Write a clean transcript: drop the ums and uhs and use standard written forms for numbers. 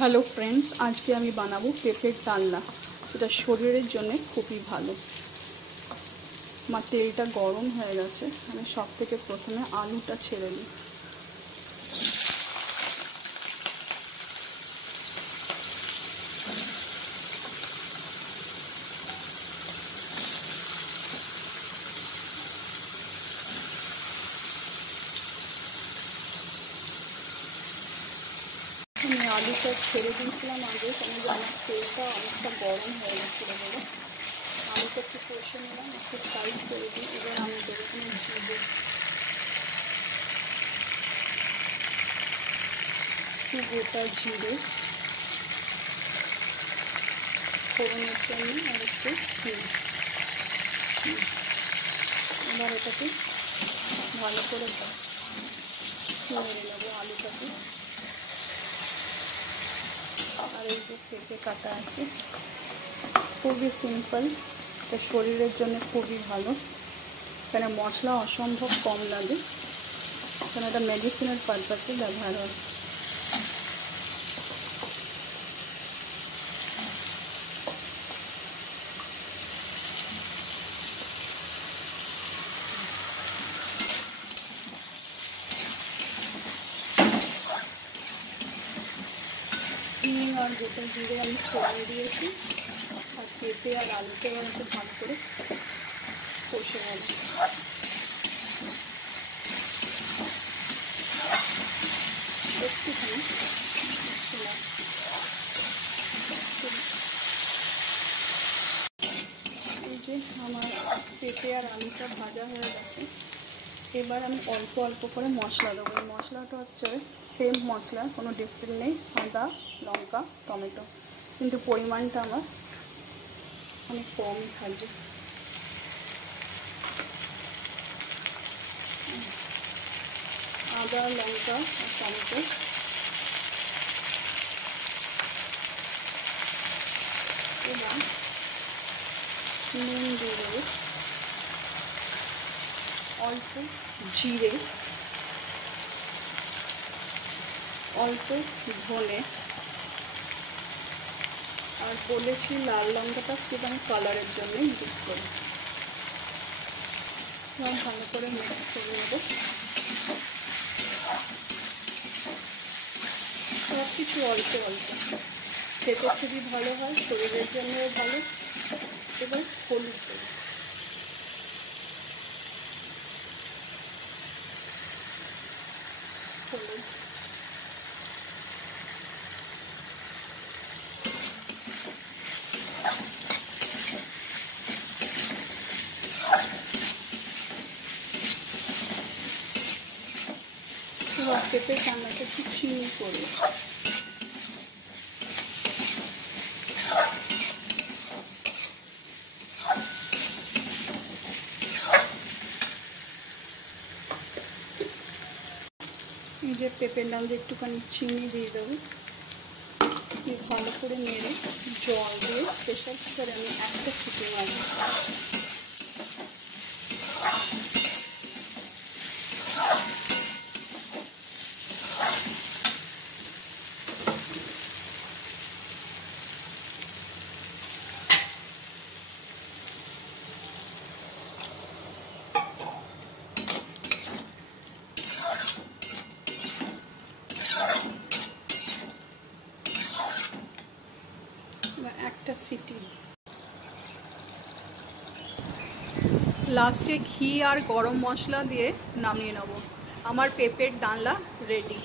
Hello friends, আজকে আমি বানাবো পেঁপের ডালনা, যেটা শরীরের জন্য খুবই ভালো। আমার তেলটা গরম হয়ে গেছে, আমি সব থেকে প্রথমে আলুটা ছেড়ে নিই। আমি আলুটা ছেড়ে দিয়েছিলাম আগে, কেন যে আমার তেলটা অনেকটা গরম হয়ে গেছিলো বলে। আলুটা একটু কষে নিলাম, একটু সাইড করে দিই। এবার আমি দেবো জিরে, একটু গোটা জিরে ফোড়নের জন্য, আর একটু এবার এটাকে ভালো করে নেড়ে নেবো আলুটাকে। আর এই যে পেঁপে কাটা আছে, খুবই সিম্পল, এটা শরীরের জন্য খুবই ভালো। এখানে মশলা অসম্ভব কম লাগে, কারণ এটা মেডিসিনের পারপাসে ব্যবহার হয়। আর গোটা জিরে আমি ফোড়ন দিয়েছি, আর পেঁপে আর আলুতে একটু ভালো করে কষে নেব। একটুখানি এই যে আমার পেঁপে আর আলুটা ভাজা হয়ে গেছে। এবার আমি অল্প অল্প করে মশলা দেবো। এই মশলাটা হচ্ছে সেম মশলা, কোনো ডিফারেন্ট নেই, আদা, লঙ্কা, টমেটো, কিন্তু পরিমাণটা আমার অনেক কম থাকবে। আদা, লঙ্কা আর টমেটো, এবার নুন দিয়ে দেবো, অল্প জিরে, অল্প ধনে, আর বলেছি লাল লঙ্কাটা সেটা আমি কালারের জন্যই ইউজ করি। ভালো করে মিক্স করে নেব। সব কিছু অল্প অল্প, খেতে খুবই ভালো হয়, শরীরের জন্যও ভালো। এবার হলুদ দেব, হলুদ, এবার পেঁপে কান্নাটা একটু চিনি করবো। এই যে পেঁপের ডাল দিয়ে একটুখানি চিনি দিয়ে দেবো, ভালো করে নেড়ে জল দিয়ে প্রেশার কুকারে আমি একটা সিটি মারব। একটা সিটি, লাস্টে ঘি আর গরম মশলা দিয়ে নামিয়ে নেব। আমার পেঁপের ডালনা রেডি।